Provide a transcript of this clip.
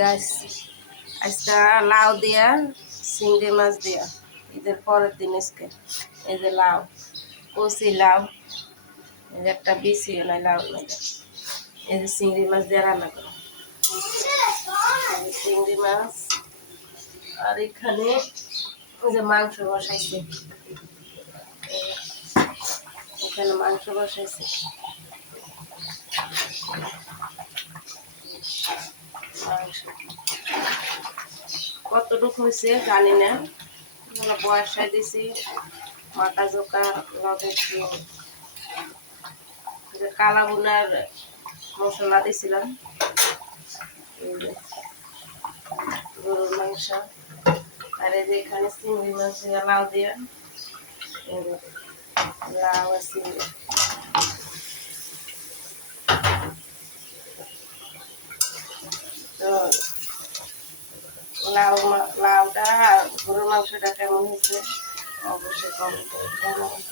Guys আজকে লাউ দিয়া চিংড়ি মাছ দিয়া ঈদের পরের দিন আজকে এই যে লাউ কচি লাউ এই যে একটা বিছিও নাই লাউ নাই এই যে চিংড়ি মাছ দিয়ে রান্না করো চিংড়ি মাছ আর এখানে এই যে মাংস বসাইছে এখানে মাংস বসাইছে মাংস কতটুকু হয়েছে জানি না বয়সায় দিছি মাথা জোকা লগে কালা বোনার মশলা দিয়েছিলাম গরুর মাংস আর এই যে এখানে চিংড়ি মাছ লাউ দিয়া লাউ আর চিংড়ি তো লাউটা গরুর মাংসটা কেমন হয়েছে অবশ্যই কমেন্ট করে জানাবেন।